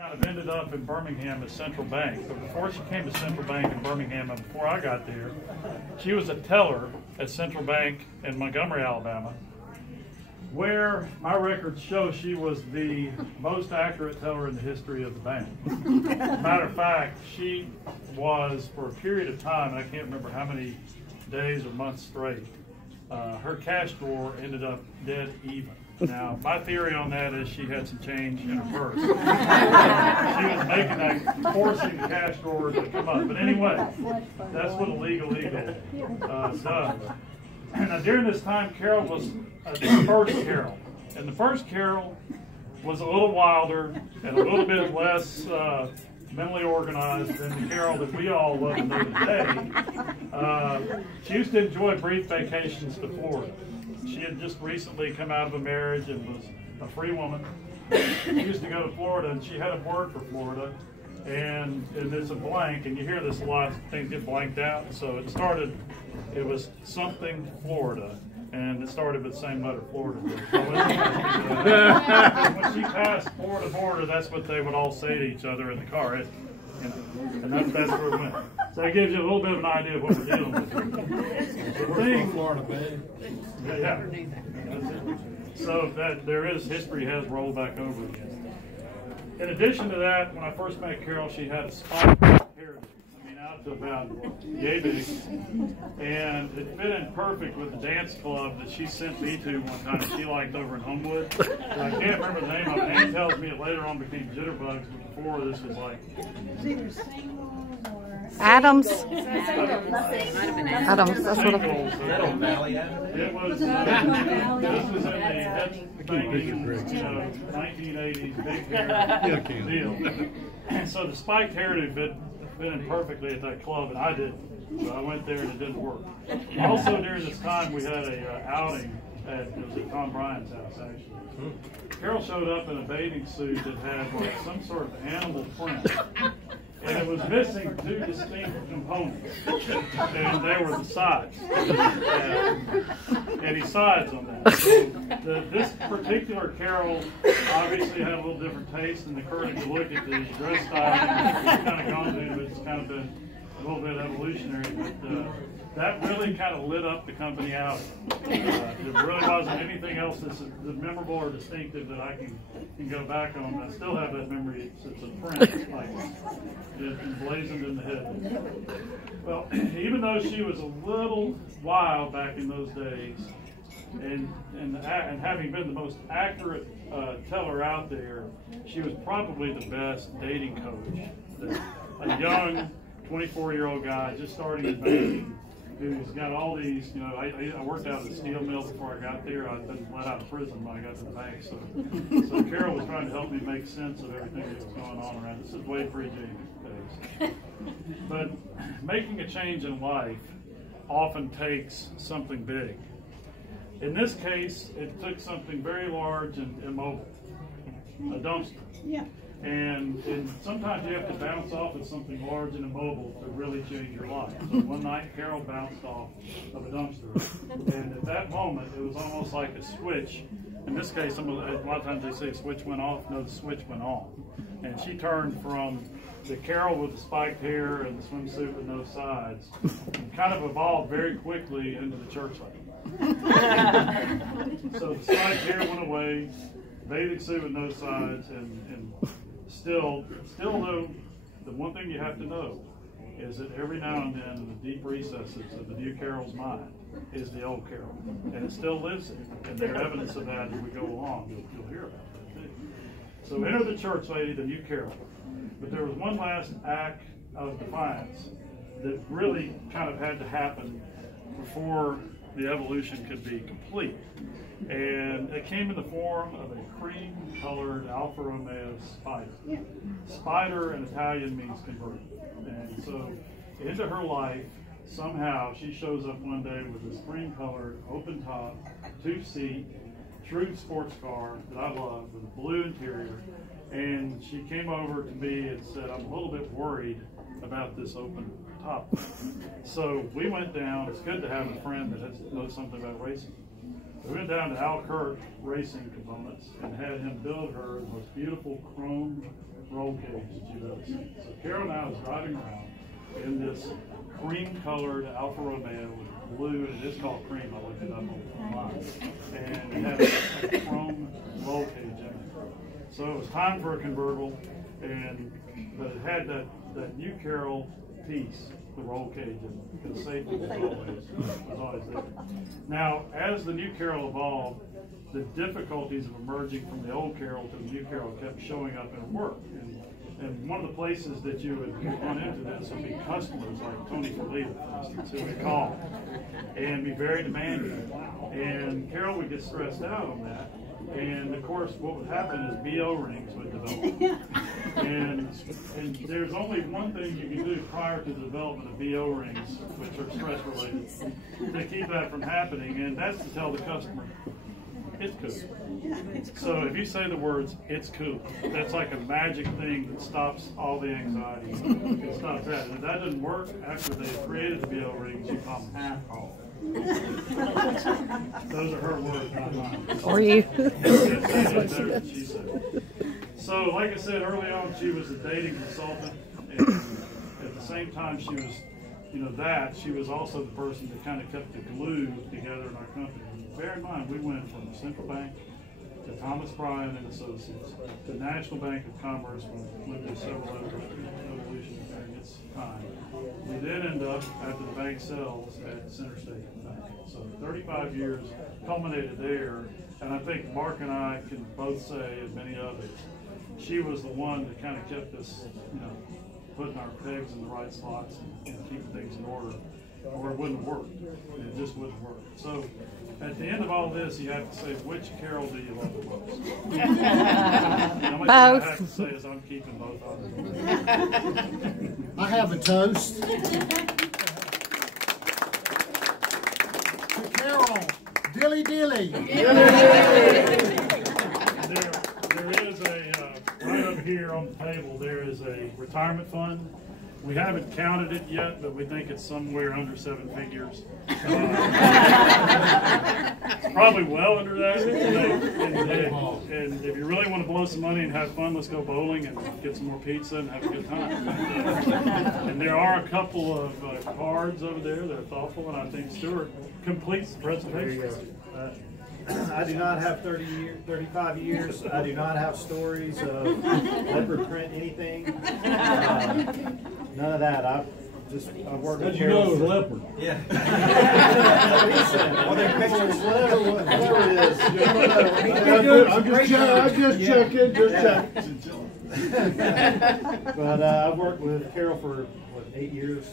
Kind of ended up in Birmingham at Central Bank, but before she came to Central Bank in Birmingham and before I got there, she was a teller at Central Bank in Montgomery, Alabama, where my records show she was the most accurate teller in the history of the bank. As a matter of fact, she was, for a period of time, and I can't remember how many days or months straight, her cash drawer ended up dead even. Now, my theory on that is she had some change in her purse. She was making that, forcing the cash drawer to come up. But anyway, that's what a legal eagle does. Now, during this time, Carol was the first Carol. And the first Carol was a little wilder and a little bit less mentally organized than the Carol that we all love and know today. She used to enjoy brief vacations to Florida. She had just recently come out of a marriage and was a free woman. She used to go to Florida, and she had a word for Florida, and it's a blank, and you hear this a lot, things get blanked out. So it was something Florida, and it started with the same letter, Florida. So when she passed Florida border, that's what they would all say to each other in the car. And that's where it went. So that gives you a little bit of an idea of what we're dealing with. The thing, Florida Bay. Yeah. So that history has rolled back over again. In addition to that, when I first met Carol, she had a spike hairdo. I mean, out to about yay big, and it fit in perfect with the dance club that she sent me to one time that she liked over in Homewood. And I can't remember the name of it. Ann tells me it later on became Jitterbugs, but before this was like Adams. Adams, that's what it was. This was in the headbanging, 1980s big hair deal. And so the spiked hairdo fit in perfectly at that club, and I didn't. So I went there and it didn't work. Also during this time we had a outing it was at Tom Bryan's house actually. Carol showed up in a bathing suit that had like some sort of animal print. And it was missing two distinct components, and they were the sides, any sides on that. So this particular Carol obviously had a little different taste and the courage to look at the dress style it's kind of gone to, but it's kind of been a little bit evolutionary. But that really kind of lit up the company out. There really wasn't anything else that's memorable or distinctive that I can go back on. I still have that memory. It's a print, like it's emblazoned in the head. Well, even though she was a little wild back in those days, and having been the most accurate teller out there, she was probably the best dating coach. A young 24-year-old guy just starting in banking, who's got all these, I worked out at a steel mill before I got there. I'd been let out of prison when I got to the bank. So Carol was trying to help me make sense of everything that was going on around. This is way pre-Jamie days. But making a change in life often takes something big. In this case, it took something very large and immobile, a dumpster. Yeah. And sometimes you have to bounce off of something large and immobile to really change your life. So one night, Carol bounced off of a dumpster, and at that moment, it was almost like a switch. In this case, a lot of times they say a switch went off. No, the switch went on. And she turned from the Carol with the spiked hair and the swimsuit with no sides, and kind of evolved very quickly into the church lady. So the spiked hair went away, bathing suit with no sides, and still though, the one thing you have to know is that every now and then in the deep recesses of the new Carol's mind is the old Carol, and it still lives there. And there's evidence of that as we go along. You'll hear about that too. So enter the church lady, the new Carol. But there was one last act of defiance that really kind of had to happen before the evolution could be complete. And it came in the form of a cream-colored Alfa Romeo Spider. Spider in Italian means convertible. And so into her life, somehow she shows up one day with this cream-colored, open-top, two-seat, true sports car that I love with a blue interior. And she came over to me and said, I'm a little bit worried about this open top. So we went down. It's good to have a friend that knows something about racing. We went down to Al Kirk Racing Components and had him build her the most beautiful chrome roll cage that you've ever seen. So Carol now is driving around in this cream-colored Alfa Romeo with blue, and it is called cream. I looked it up online, and it had a chrome roll cage in it. So it was time for a convertible, but it had that new Carol piece, the roll cage, and the safety was always there. Now, as the new Carol evolved, the difficulties of emerging from the old Carol to the new Carol kept showing up in work. And one of the places that you would run into this would be customers like Tony Felipe, for instance, who would call and be very demanding. And Carol would get stressed out on that. And of course, what would happen is BO rings would develop. And there's only one thing you can do prior to the development of BO rings, which are stress related, to keep that from happening, and that's to tell the customer, it's cool. So if you say the words, it's cool, that's like a magic thing that stops all the anxiety. It stops that. And if that doesn't work after they've created the BO rings, you call them half off. Those are her words, not mine. Or you. She said. So, like I said early on, she was a dating consultant, and at the same time she was, she was also the person that kind of kept the glue together in our company. Bear in mind, we went from Central Bank to Thomas Bryan and Associates to National Bank of Commerce when there's several evolutions during its time. We then end up, after the bank sells, at Center State Bank. So 35 years culminated there, and I think Mark and I can both say, and many others, she was the one that kind of kept us, putting our pegs in the right slots and keeping things in order, or it wouldn't work. It just wouldn't work. So at the end of all this, you have to say, which Carol do you love the most? How much I have to say is I'm keeping both of them. I have a toast. To Carol, dilly dilly. There is right over here on the table, there is a retirement fund. We haven't counted it yet, but we think it's somewhere under 7 figures. It's probably well under that. And if you really want to blow some money and have fun, let's go bowling and get some more pizza and have a good time. And there are a couple of cards over there that are thoughtful, and I think Stuart completes the presentation. I do not have 35 years. I do not have stories of leopard print anything. None of that. I've worked with Carol. You know leopard. Yeah. Are there pictures left? I'm just checking. But I've worked with Carol for, 8 years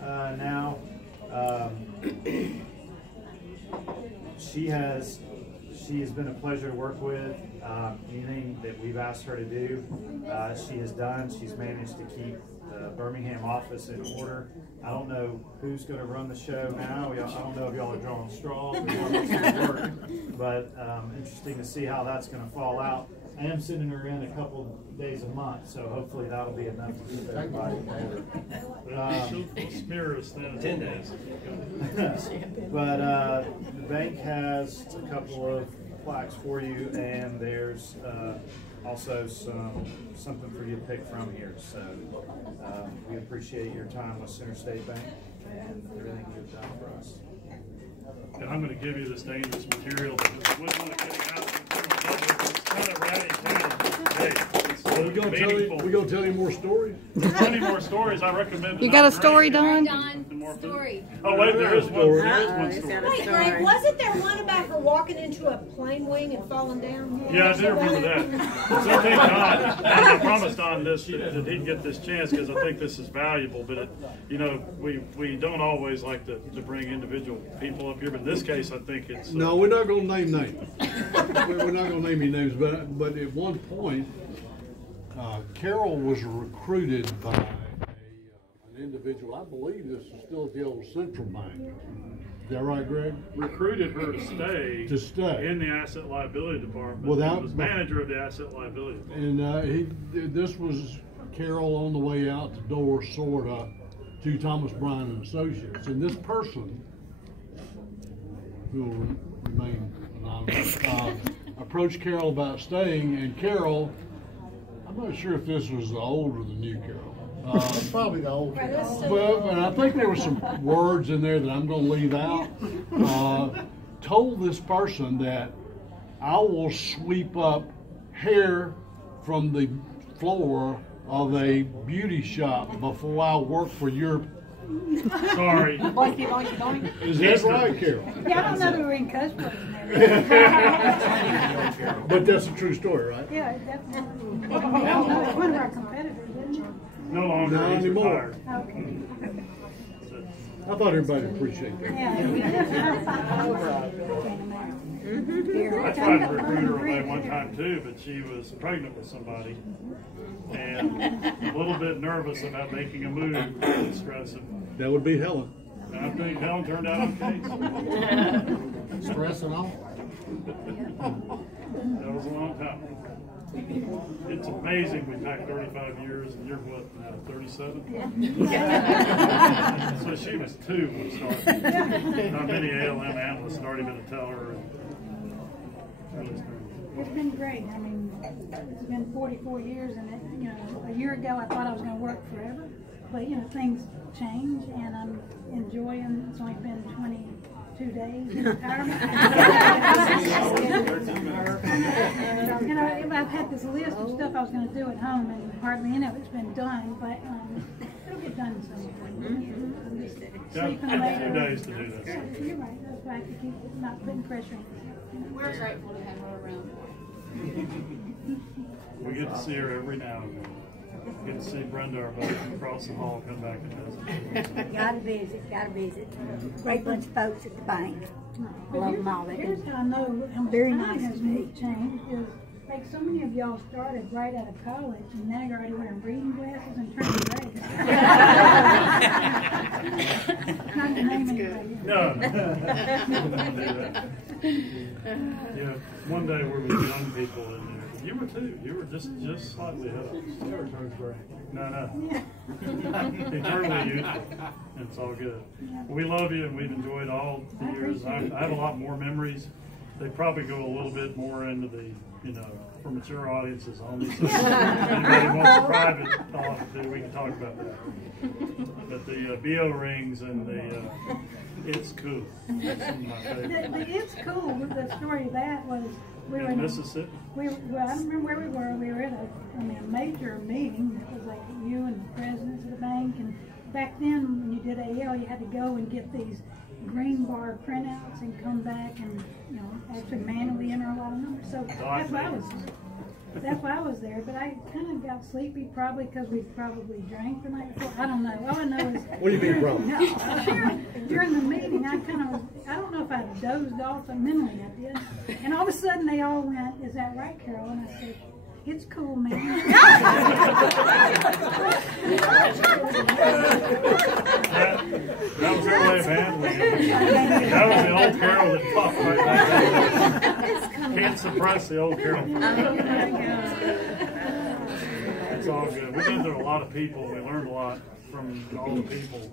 now. She has been a pleasure to work with. Anything that we've asked her to do, she has done. She's managed to keep the Birmingham office in order. I don't know who's going to run the show now. I don't know if y'all are drawing straws or what's going to work, but interesting to see how that's going to fall out. I am sending her in a couple days a month, so hopefully that'll be enough to keep everybody together. But the bank has a couple of plaques for you, and there's also something for you to pick from here. So we appreciate your time with Center State Bank and everything you've done for us. And I'm going to give you this dangerous material that we wouldn't want to get out of the public. It's kind of ratty town. Hey, we're going to tell you more stories? There's plenty more stories. I recommend. You got a story, Don? Story. Oh wait, there is one. There is one story. Wait, Greg, wasn't there one about her walking into a plane wing and falling down? Yeah, I do remember that. So I think Don, I promised Don this that he'd get this chance because I think this is valuable. But we don't always like to bring individual people up here. But in this case, I think it's. No, we're not going to name names. We're not going to name any names. But at one point, Carol was recruited by an individual. I believe this is still at the old Central Bank. Is that right, Greg? Recruited her to stay in the asset liability department. He was manager of the asset liability department. And this was Carol on the way out the door, sort of, to Thomas Bryan and Associates. And this person, who will remain anonymous, approached Carol about staying, and Carol, I'm not sure if this was the old or the new Carol. It's probably the old. Right, let's see. Well, and I think there were some words in there that I'm going to leave out. Told this person that I will sweep up hair from the floor of a beauty shop before I work for your. Sorry. Boinky, boinky, boinky. Is that right, Carol? Yeah, I don't know that we're in cuss words and everything. But that's a true story, right? Yeah, definitely. I don't know, it's one of our competitors, isn't it? No longer. Not He's anymore. retired. Okay. I thought everybody would appreciate that. Yeah. I tried to recruit her away one time too, but she was pregnant with somebody and a little bit nervous about making a move. Stressing. That would be Helen. And I think Helen turned out okay. Stress and all. That was a long time. It's amazing we packed 35 years and you're what, now 37? So she was 2 when it started. Not many ALM analysts had already been a teller. It's been great. I mean, it's been 44 years, and a year ago I thought I was going to work forever, but things change, and I'm enjoying. It's only been 22 days in retirement. I've had this list of stuff I was going to do at home, and hardly any of it's been done, but it'll get done sometime. I'm just sleeping Got a later. few days to do this. You're right. That's why I have to keep not putting pressure on myself. We're grateful to have her around. We get to see her every now and then. Get to see Brenda, our buddy from across the hall, come back and visit. Gotta visit, gotta visit. Great bunch of folks at the bank. Love them all. Here's how I know how much Very time nice has to meet. changed is like so many of y'all started right out of college and now you're already wearing reading glasses and turning gray. Not to name anybody. No. We don't do that. Yeah, one day we were with young people in there. You were too. You were just slightly ahead of us. Never turns gray. No. Eternally youthful. It's all good. We love you and we've enjoyed all the years. I have a lot more memories. They probably go a little bit more into the, for mature audiences only. So if anybody wants a private thought, we can talk about that. But the BO rings and the It's Cool. That's some of my favorites. The It's Cool, the story of that was we were In Mississippi. I don't remember where we were. We were at a major meeting. It was like you and the presidents of the bank. And back then, when you did AL, you had to go and get these green bar printouts and come back and actually manually enter a lot of numbers. So that's why I was there. But I kind of got sleepy, probably because we probably drank the night before. I don't know. All I know is What do you mean, probably? No, during the meeting, I don't know if I dozed off, but mentally I did. And all of a sudden they all went, "Is that right, Carol?" And I said, "It's cool, man." That was her way of handling it. That was the old Carol that popped right back there. Can't suppress the old Carol. It's all good. We've been through a lot of people. We learned a lot from all the people.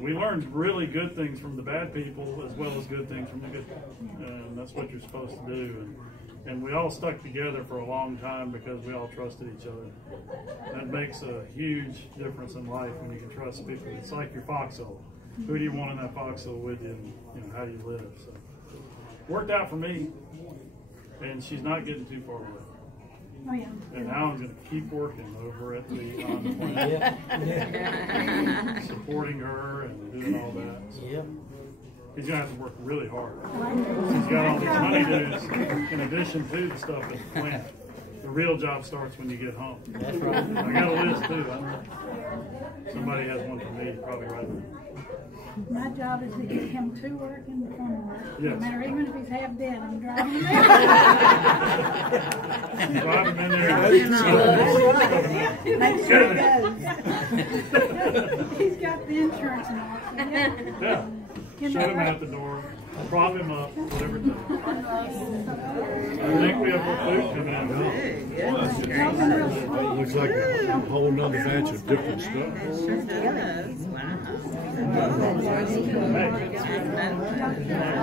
We learned really good things from the bad people as well as good things from the good people. And that's what you're supposed to do. And we all stuck together for a long time because we all trusted each other. That makes a huge difference in life when you can trust people. It's like your foxhole. Who do you want in that foxhole with you, and how do you live? So, worked out for me, and she's not getting too far away. Oh yeah. And Alan's going to keep working over at the plant, supporting her and doing all that. So. He's going to have to work really hard. He's got all these honeydews in addition to the stuff at the plant. The real job starts when you get home. That's right. I got a list too. Somebody has one for me, probably right now. My job is to get him to work and from work. Yes. No matter even if he's half dead, I'm driving him there. Drive him in there. He's got the insurance and all. So Yeah. Shut him out the door, prop him up, whatever it takes. I think we have more food coming in. Looks like a whole nother batch of different stuff. Wow. Hey.